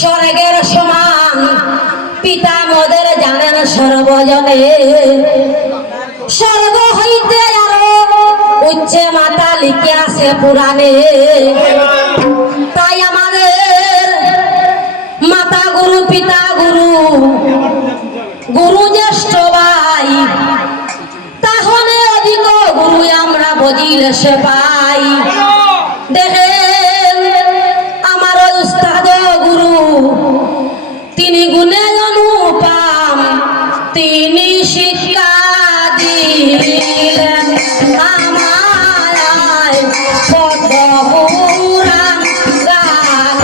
স্বর্গের সমান পিতা মোদের জানেন সর্বজনে, স্বর্গ হইতে আরো উচ্চে মাতা লিখে আছে পুরাণে। তাই আমাদের মাতা গুরু পিতা গুরু গুরু জ্যেষ্ঠ ভাই, তাহলে অধিক গুরু আমরা বজিলে সে পাই। দেখেন আমার উস্তাদ গুরু, তিনি গুণে অনুপম, তিনি শিক্ষা দিলেন আমায় পদ্ম পুরাণ গান।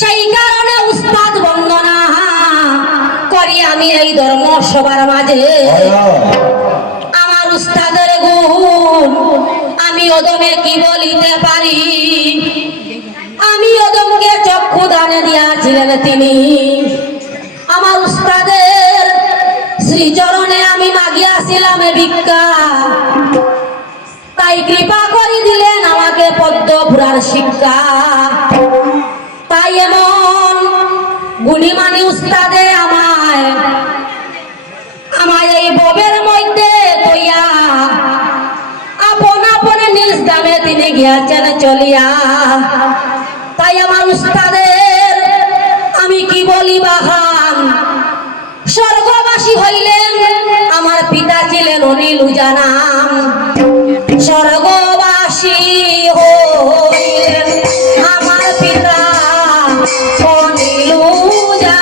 সেই কারণে উস্তাদ বন্দনা করি আমি এই ধর্ম সবার মাঝে। আমার উস্তাদের গুণ আমি ওদমে কি বলিতে পারি। আমি ওদমকে চক্ষু দানে দিয়াছিলেন তিনি। আমার উস্তাদের শ্রীচরণে আমি মাগিয়াছিলাম ভিক্ষা, তাই কৃপা করে দিলেন আমাকে পদ্ম পুরাণ শিক্ষা। তাই এমন গুণীমানী উস্তাদে আমায় এই ববের মধ্যে তৈয়া আপন আপন নিজ দামে তিনি গিয়াছেন চলিয়া। তাই আমার উস্তাদের আমি কি বলি বাহান। স্বর্গবাসী হইলেন আমার পিতা ছিলেন অনিল উজানাম। স্বর্গবাসী হইলেন আমার পিতা অনিল উজানাম।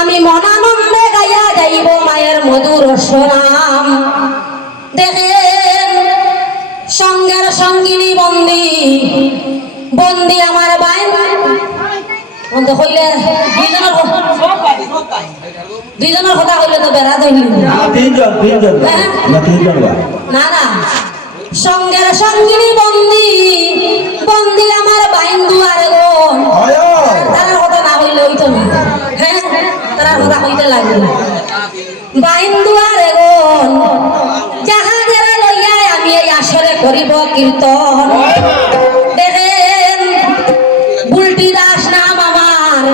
আমি মনানন্দে গাইয়া যাইব মায়ের মধুর সুনাম। দেখেন সঙ্গের সঙ্গিনী বন্দি বন্দি আমার বাইন হইলে দুইজনের কথা হইলে তো বেড়া ধরল না না। সঙ্গের সঙ্গিনী বন্দি বন্দি আমার বাইন দুয়ারে গন, তার কথা না হইলে হইতো না। হ্যাঁ তারা কথা হইতে লাগবে। বাইন দুয়ারে গন জাহাজের লইয়া আমি এই আসরে করিব কীর্তন। দেখেন বুলটি দাস নাম আমার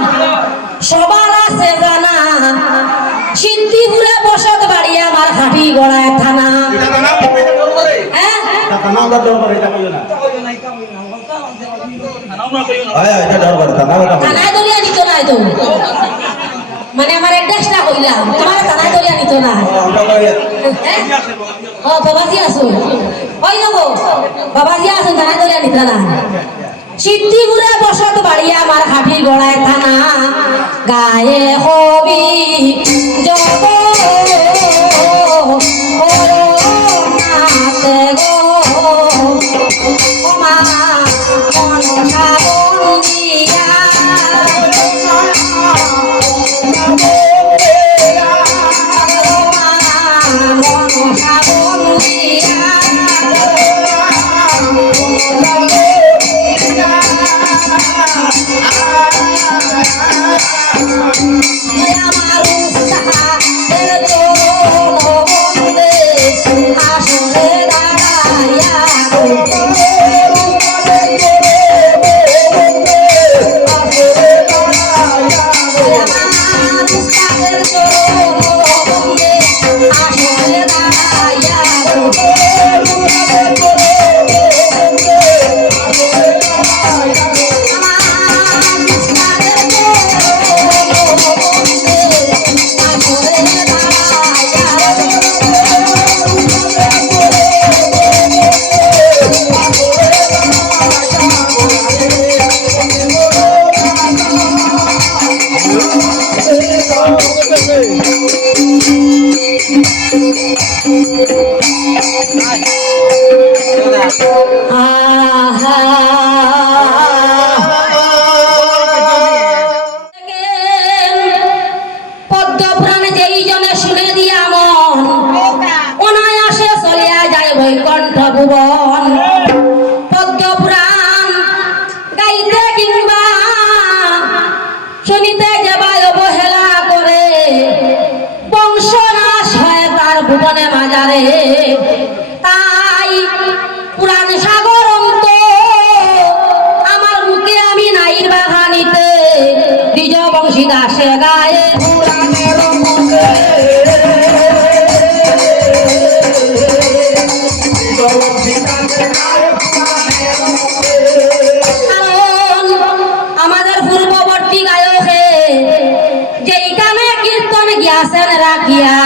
সবার আছে জানা। সিদ্ধিপুরে বসত বাড়ি আমার হাঁটি গড়ায় থানা। হ্যাঁ থানায় দলিয়া দিত নাই তো মানে আমার অ্যাড্রেসটা কইলাম তোমার জানাই দরিয়া নিত না ও বাবাজি আসো ওই দেখো বাবাজি আসো জানাই দরিয়া নিত না সিদ্ধিপুরে বসত বাড়ি আমার হাঁটি গড়ায় থানা গায়ে হবি জগ নাতে গো মা মনসা বন্দিয়া মনসা বন্দিয়া আমার উস্তাদের চরণে আসরে দাঁড়াইয়া আমার উস্তাদের চরণে আসরে দাঁড়াইয়া পদ্মপুরাণে যেই জনে শুনে দিয়া মন অনায়াসে চলিয়া যায় বৈকুণ্ঠ ভুবন পদ্মপুরাণ গাইতে কিংবা শুনিতে যাবায় অবহেলা করে বংশনাশ হয় তার ভুবনে মাজারে তাই পুরাণ সাগর অন্ত আমার মুখে আমি নাইর বাগানিতে দ্বিজ বংশী দাসে গায়ে পুরাণের কারণ আমাদের পূর্ববর্তী গায়কে যেইখানে কীর্তন গিয়াছেন রাখিয়া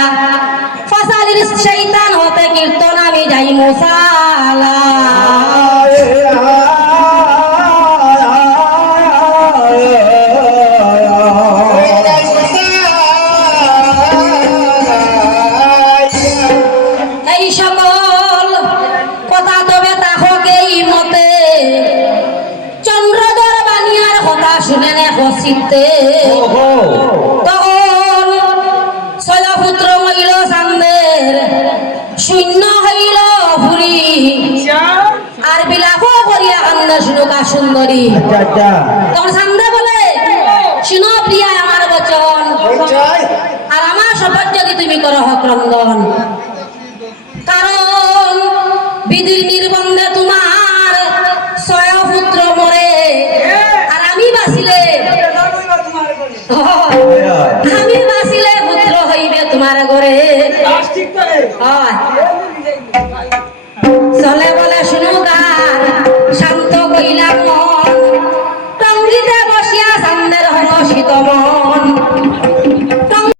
ফসালির শৈতান হতে কীর্তন আমি যাই মুসালা এই সকল কথা তবে তাহকেই মতে চন্দ্রধর বানিয়ার কথা শুনে নে হসিতে তখন ছয়পুত্র মহিল চান্দের শূন্য হইল ভুরি আর বিলাপ করিয়া কান্দে শুনুকা সুন্দরী তখন চান্দে বলে শুনো প্রিয়া আমার বচন আর আমার শপথ যদি তুমি করো ক্রন্দন কারণ বিধির নির্বন্ধে তোমার ছয় পুত্র মরে আর আমি বাঁচিলে পুত্র হইবে তোমার ঘরে হয়